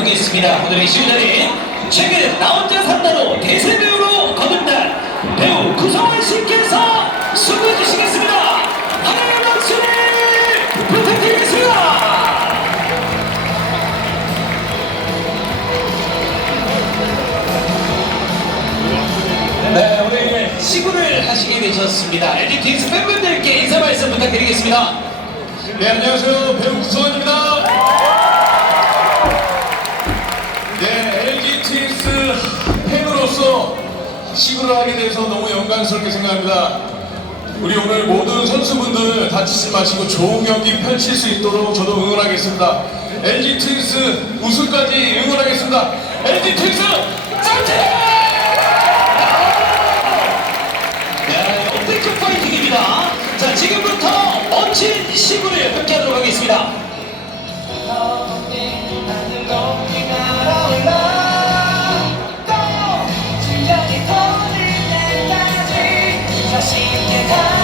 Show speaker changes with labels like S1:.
S1: 하겠습니다. 오늘의 시우자리 최근 나 혼자 산다로 대세 배우로 거듭난 배우 구성원 씨께서 수고해 주시겠습니다. 하나의 박수를 부탁드리겠습니다. 네, 오늘 시구를 하시게 되셨습니다. LGTX 팬분들께 인사 말씀 부탁드리겠습니다.
S2: 네, 안녕하세요. 배우 구성원입니다. 시구를 하게 돼서 너무 영광스럽게 생각합니다. 우리 오늘 모든 선수분들 다치지 마시고 좋은 경기 펼칠 수 있도록 저도 응원하겠습니다. LG 트윈스 우승까지 응원하겠습니다. LG 트윈스 짱짱!
S1: 네, 업데이트 파이팅입니다. 자, 지금부터 멋진 Yeah.